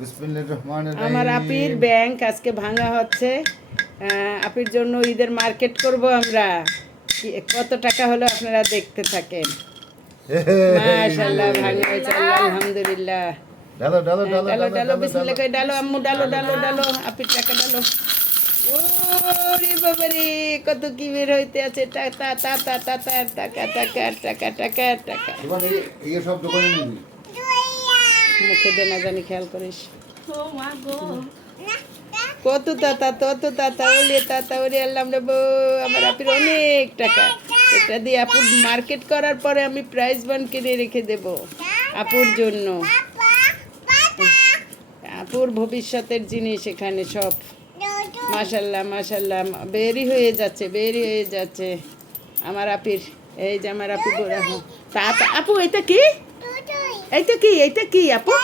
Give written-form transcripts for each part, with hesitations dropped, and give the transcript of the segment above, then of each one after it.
বিসমিল্লাহির রহমানির আমার রহিম। আপির ব্যাংক আজকে ভাঙা হচ্ছে। আপির জন্য ঈদের মার্কেট করব আমরা। কত টাকা হলো আপনারা দেখতে থাকেন। মাশাআল্লাহ ভাঙা হয়েছে, আলহামদুলিল্লাহ। ডালো ডালো ডালো ডালো ডালো ডালো ডালো বিসমিল্লাহ করে ডালো আম্মু, ডালো ডালো ডালো আপির টাকা ডালো। ওরে বাবারে, কত কি বের হইতে আছে। টাকা টাকা টাকা টাকা টাকা টাকা টাকা টাকা। তোমার এই সব দোকানে নিবি। মুখে দে না জানি, খেয়াল করিস। ও মা গো, কত তাতা তত তাতা ওলে তাতা ওরে আল্লাহ রে বউ, আমার আপির অনেক টাকা। এটা দিয়ে আপুর মার্কেট করার পরে আমি প্রাইজ বন্ড কিনে রেখে দেব আপুর জন্য। আপুর ভবিষ্যতের জিনিস এখানে সব। মাশাল্লাহ মাশাল্লাহ, বেরি হয়ে যাচ্ছে, বেরি হয়ে যাচ্ছে আমার আপির। এই যে আমার আপি গোরা তাতা। আপু এটা কি? এইটা কি? এইটা কি আপু?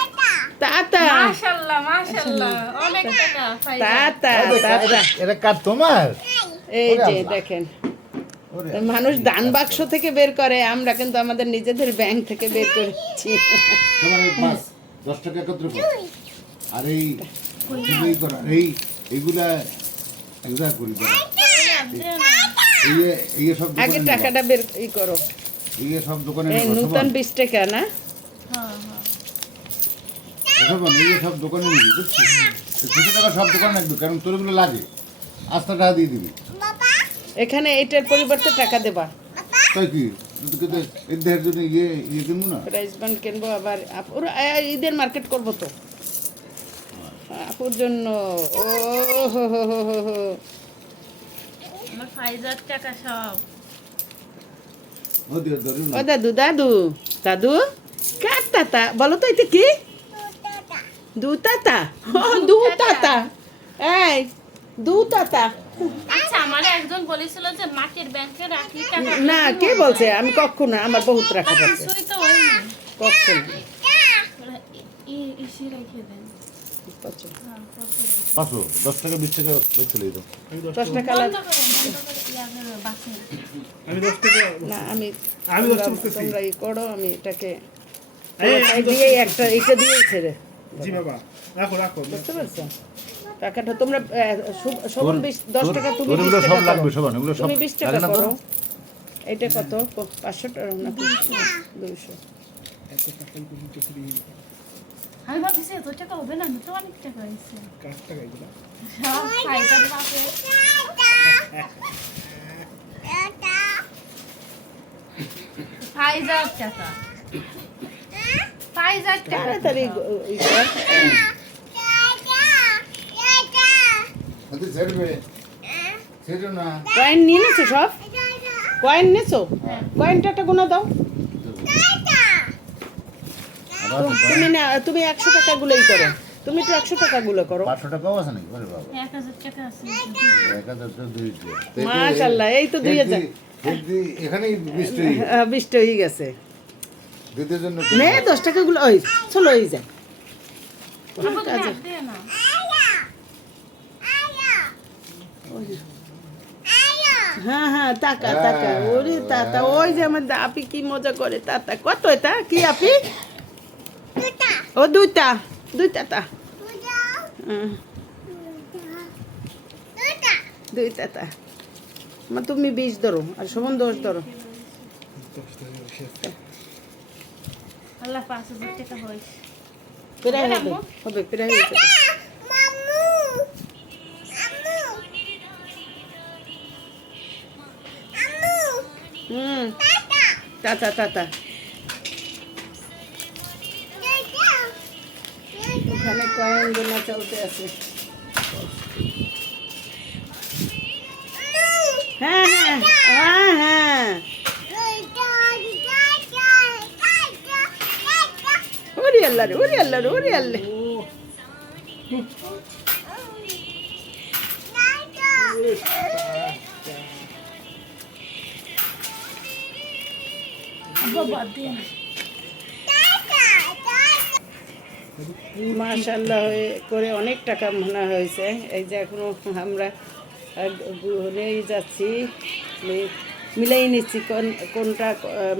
তাতা মাশাআল্লাহ মাশাআল্লাহ, অনেক টাকা পাইলাম। তাতা তাতা। এটা কার তোমার? এই যে দেখেন, ওরে মানুষ দান বাক্স থেকে বের করে, আমরা কিন্তু আমাদের নিজেদের ব্যাংক থেকে বের করেছি। তোমার এই মাছ 10 টাকা একত্র কর। আর এই করা এইগুলা এগুলা করি দাও। এই সব আগে দোকানে টাকাটা বের করো। এই সব দোকানে এই নতুন 20 টাকা না? হ্যাঁ হ্যাঁ, এই সব দোকানে নিবি, বুঝছিস? ছোট টাকা সব দোকানে রাখবি, কারণ তোর এগুলো লাগে। আস্তে টাকা দিয়ে দিবি। এখানে এটার পরিবর্তে টাকা দেবা। তাই কি তোকে তো এর দেহের জন্য ইয়ে কিনবো না? প্রাইস বন্ড কিনবো আবার আপুর ঈদের মার্কেট করবো তো আপুর জন্য। ও হো হো হো হো হো। আমার 5000 টাকা সব। ও দিয়ে ধরুন ও দাদু দাদু দাদু, কার তাতা বলো তো? এটা কি? দু তাতা। ও দু তাতা। এই দু তাতা। আচ্ছা, আমার একজন বলেছিল যে মাটির ব্যাংকে রাখলে টাকা না, কে বলছে? আমি কখনো, আমার বহুত রাখা আছে কিছুই তো হয়নি। কখনো। ইসি রেখে দেন। হ্যাঁ, কত রেখে। 500 10 টাকা 20 টাকা বেচে লই দাও। 10 টাকা বন্ধ করেন, বন্ধ করে ইয়া করে বাঁচেন। আমি 10 টাকা না, আমি আমি তোমরা- 10 করতেছি। তোমরা ই করো, আমি এটাকে এই, এই দিয়ে একটা এটা দিয়েই ছেড়ে। জি বাবা, রাখো রাখো। বুঝতে পারছো? টাকাটা তোমরা 10 টাকা, তুমি তোর 20 এগুলো টাকা সব করো। লাগবে, সবান এগুলো সব তুমি 20 টাকা লাগে না করো। তোর? এটা কত? 500 টাকা না 200? এত টাকা কিন্তু ফ্রি। আমি ভাবছি এত টাকা হবে না, তো অনেক টাকা হয়েছে। কার টাকা এগুলো? সব ফাইটার বাপে। 5000 টাকা। 5000 টাকা। তাড়াতাড়ি ই কর। আচ্ছা ছেড়বে ছেড়ো না। কয়েন নিয়ে নিছো সব? কয়েন নিছো? কয়েনটা একটা গুণা দাও। আবার তুমি 100 টাকা গুলোই করো। তুমি তো 100 টাকা গুলো করো। 500 টাকাও আছে নাকি? ওরে বাবা 1000 টাকা আছে। 1000 তো দিয়েছে। মাশাআল্লাহ, এই তো 2000। এখানেই 20 টাকা 20 টা হয়ে গেছে। দিতে জন্য নে 10 টাকা গুলো ওই চলো হয়ে যায়। আপু, তুমি হাত দিও না। হ্যাঁ হ্যাঁ, টাকা টাকা। ওরে তাতা, ওই যে আমার আপি কি মজা করে। তাতা কত? এটা কি আপি? ও দুইটা, দুই টাকা। দুই টাকা। তুমি 20 ধরো আর সুমন 10 ধরো। 10 টাকা শেষ। আল্লাহ 5000 টাকা হয়েছে। প্রায় হবে, হবে প্রায় হয়ে যাবে। Tata tata. এখানে কয়েন গোনা চলতে আছে। হ্যাঁ হ্যাঁ হ্যাঁ হ্যাঁ। ওরে আল্লাহ রে, ওরে আল্লাহ রে, ওরে আল্লাহ। আপু, বাদ দিও না। মাশাআল্লাহ করে অনেক টাকা মনে হয়েছে। এই যে এখনো আমরা গুনেই যাচ্ছি, মিলাই নিচ্ছি কোনটা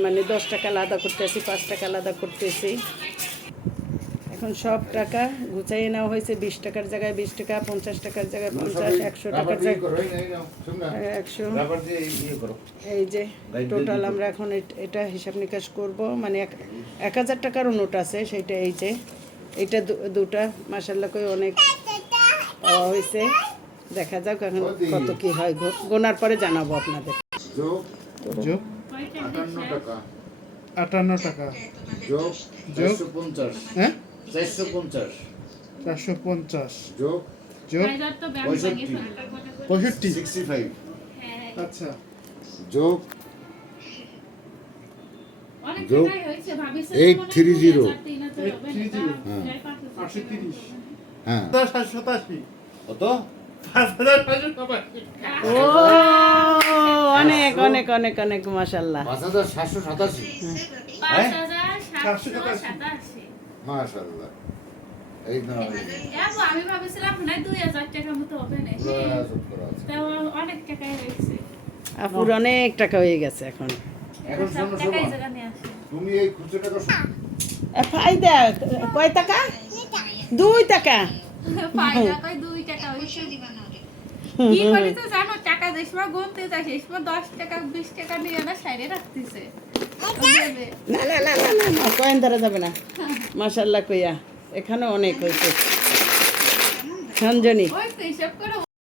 মানে 10 টাকা আলাদা করতেছি, 5 টাকা আলাদা করতেছি। এখন এখন সব টাকা গুছাইয়ে নেওয়া হয়েছে, 20 টাকার জায়গায় 20 টাকা, 50 টাকার জায়গায় 50, 100 টাকার জায়গায় 100। এই যে টোটাল আমরা এখন এটা হিসাব নিকাশ করব, মানে 1000 টাকারও নোট আছে সেইটা। এই যে এটা দুটা মাশাআল্লাহ করে অনেক পাওয়া হয়েছে। দেখা যাক এখন কত কি হয়, গোনার পরে জানাবো আপনাদের। যোগ যোগ 58 টাকা 58 টাকা যোগ যোগ 450 হ্যাঁ 450 450 যোগ যোগ হাজার তো ব্যাংক 65 ভেঙে 65 65 আচ্ছা যোগ অনেক যোগ টাকাই হয়েছে, ভাবিছে 830 830 হ্যাঁ 787 কত 5787 ও অনেক অনেক অনেক অনেক মাশাআল্লাহ। 5787 5,787। মাশাআল্লাহ। এই না আমি ভাবিছিলাম মনে হয় 2,000 টাকার মতো হবে না, তাও অনেক টাকাই হয়েছে। আপুর অনেক টাকা হয়ে গেছে এখন। এখন সব শোনো টাকাই শোনো জায়গা নিয়ে আসে। তুমি এই খুচরো টাকা ফায়দা কয় টাকা? 2 টাকা। ফায়দা কই 2 টাকা হইছে। কি করি তো জানো, টাকা যে সময় গুনতে যাই সেই সময় 10 টাকা 20 টাকা নিয়ে না সাইডে রাখতেছে। ওইভাবে। না না না না না না, কয়েন ধরা যাবে না। মাশাআল্লাহ কইয়া এখানে অনেক হয়েছে। সঞ্জনী ওই তো হিসাব